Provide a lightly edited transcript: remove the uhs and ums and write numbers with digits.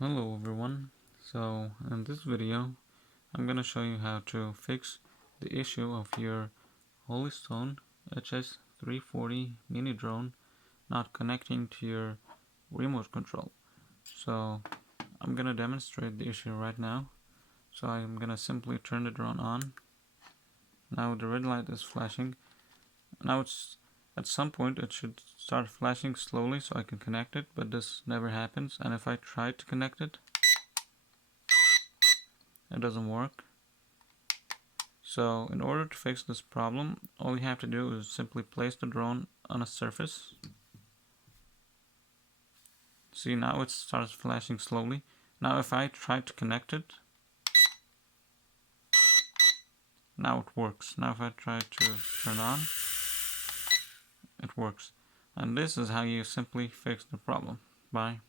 Hello everyone. So in this video I'm gonna show you how to fix the issue of your Holy Stone HS340 mini drone not connecting to your remote control. So I'm gonna demonstrate the issue right now. So I'm gonna simply turn the drone on. Now the red light is flashing. Now it's at some point it should start flashing slowly so I can connect it, but this never happens, and if I try to connect it, it doesn't work. So in order to fix this problem, all you have to do is simply place the drone on a surface. See, now it starts flashing slowly. Now if I try to connect it, now it works. Now if I try to turn on, it works. And this is how you simply fix the problem. Bye.